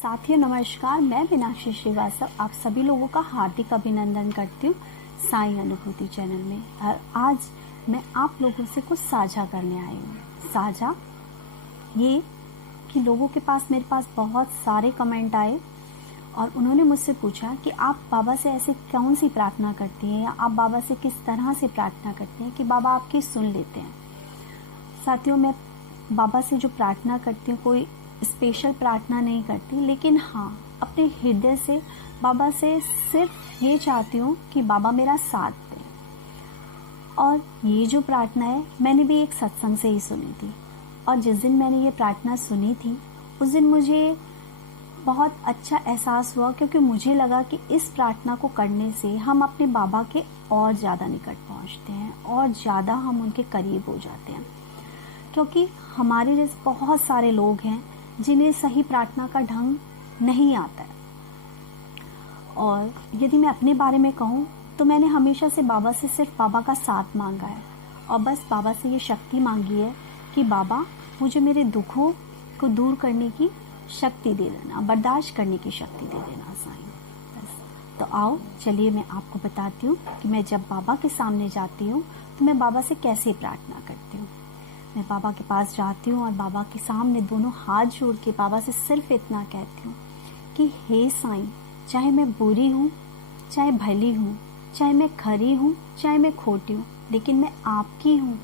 साथियों नमस्कार, मैं मीनाक्षी श्रीवास्तव आप सभी लोगों का हार्दिक अभिनंदन करती हूँ साई अनुभूति चैनल में। और आज मैं आप लोगों से कुछ साझा करने आई हूँ। साझा ये कि लोगों के पास मेरे पास बहुत सारे कमेंट आए और उन्होंने मुझसे पूछा कि आप बाबा से ऐसे कौन सी प्रार्थना करती हैं या आप बाबा से किस तरह से प्रार्थना करते हैं कि बाबा आपकी सुन लेते हैं। साथियों, मैं बाबा से जो प्रार्थना करती हूँ कोई स्पेशल प्रार्थना नहीं करती, लेकिन हाँ अपने हृदय से बाबा से सिर्फ ये चाहती हूँ कि बाबा मेरा साथ दें। और ये जो प्रार्थना है मैंने भी एक सत्संग से ही सुनी थी और जिस दिन मैंने ये प्रार्थना सुनी थी उस दिन मुझे बहुत अच्छा एहसास हुआ, क्योंकि मुझे लगा कि इस प्रार्थना को करने से हम अपने बाबा के और ज़्यादा निकट पहुँचते हैं और ज़्यादा हम उनके करीब हो जाते हैं। क्योंकि हमारे जैसे बहुत सारे लोग हैं जिन्हें सही प्रार्थना का ढंग नहीं आता है। और यदि मैं अपने बारे में कहूँ तो मैंने हमेशा से बाबा से सिर्फ बाबा का साथ मांगा है और बस बाबा से ये शक्ति मांगी है कि बाबा मुझे मेरे दुखों को दूर करने की शक्ति दे देना, बर्दाश्त करने की शक्ति दे देना साईं। बस तो आओ चलिए मैं आपको बताती हूँ कि मैं जब बाबा के सामने जाती हूँ तो मैं बाबा से कैसे प्रार्थना करती हूँ। मैं बाबा के पास जाती हूँ और बाबा के सामने दोनों हाथ जोड़ के बाबा से सिर्फ इतना कहती हूँ कि हे साईं, चाहे मैं बुरी हूँ, चाहे भली हूँ, चाहे मैं खरी हूँ, चाहे मैं खोटी हूँ, लेकिन मैं आपकी हूँ,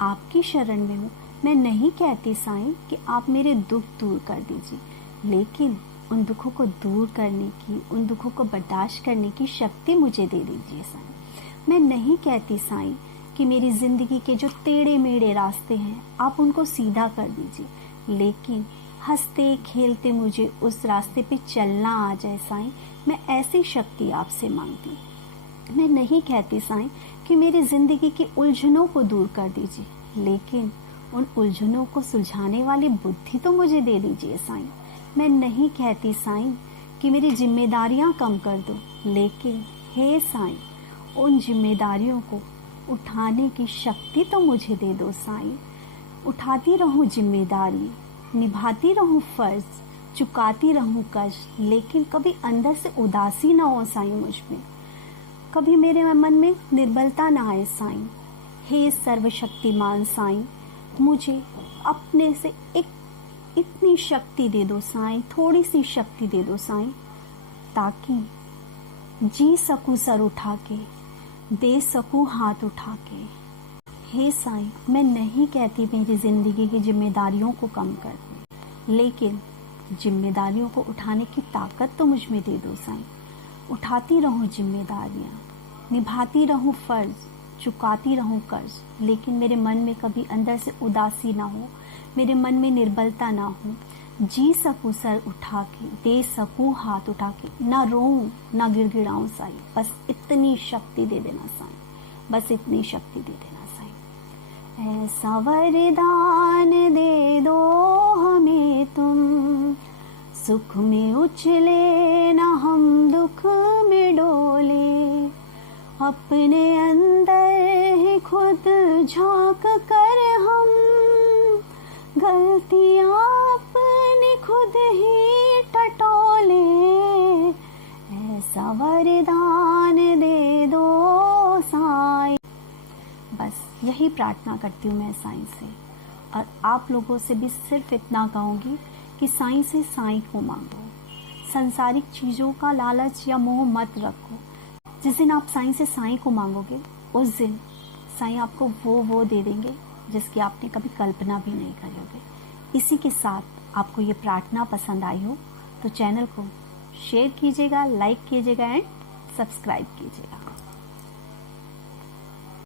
आपकी शरण में हूँ। मैं नहीं कहती साईं कि आप मेरे दुख दूर कर दीजिए, लेकिन उन दुखों को दूर करने की, उन दुखों को बर्दाश्त करने की शक्ति मुझे दे दीजिए साईं। मैं नहीं कहती साईं कि मेरी ज़िंदगी के जो टेढ़े मेढ़े रास्ते हैं आप उनको सीधा कर दीजिए, लेकिन हंसते खेलते मुझे उस रास्ते पे चलना आ जाए साईं। मैं ऐसी शक्ति आपसे मांगती। मैं नहीं कहती साईं कि मेरी ज़िंदगी की उलझनों को दूर कर दीजिए, लेकिन उन उलझनों को सुलझाने वाली बुद्धि तो मुझे दे दीजिए साईं। मैं नहीं कहती साईं कि मेरी जिम्मेदारियां कम कर दो, लेकिन हे साईं उन जिम्मेदारियों को उठाने की शक्ति तो मुझे दे दो साईं। उठाती रहूं जिम्मेदारी, निभाती रहूं फर्ज, चुकाती रहूं कर्ज, लेकिन कभी अंदर से उदासी ना हो साईं मुझ में, कभी मेरे मन में निर्बलता ना आए साईं। हे सर्वशक्तिमान साईं, मुझे अपने से एक इतनी शक्ति दे दो साईं, थोड़ी सी शक्ति दे दो साईं, ताकि जी सकूं सर उठा के, दे सकूं हाथ उठा के। हे साईं, मैं नहीं कहती मेरी ज़िंदगी की जिम्मेदारियों को कम कर दो, लेकिन जिम्मेदारियों को उठाने की ताकत तो मुझ में दे दो साईं। उठाती रहूं जिम्मेदारियां, निभाती रहूं फर्ज, चुकाती रहूं कर्ज, लेकिन मेरे मन में कभी अंदर से उदासी ना हो, मेरे मन में निर्बलता ना हो, जी सकूं सर उठा के, दे सकूं हाथ उठा के, ना रोऊं ना गिड़गिड़ाऊं साईं। बस इतनी शक्ति दे देना साईं, बस इतनी शक्ति दे देना साईं। ऐसा वरदान दे दो हमें तुम, सुख में उछले ना हम दुख में डोले, अपने अंदर ही खुद झांक कर हम गलतियां अपनी खुद ही टटोले। ऐसा वरदान दे दो साईं। बस यही प्रार्थना करती हूँ मैं साईं से, और आप लोगों से भी सिर्फ इतना कहूँगी कि साईं से साईं को मांगो। संसारिक चीज़ों का लालच या मोह मत रखो। जिस दिन आप साईं से साईं को मांगोगे उस दिन साईं आपको वो दे देंगे जिसकी आपने कभी कल्पना भी नहीं करी होगी। इसी के साथ आपको ये प्रार्थना पसंद आई हो तो चैनल को शेयर कीजिएगा, लाइक कीजिएगा एंड सब्सक्राइब कीजिएगा।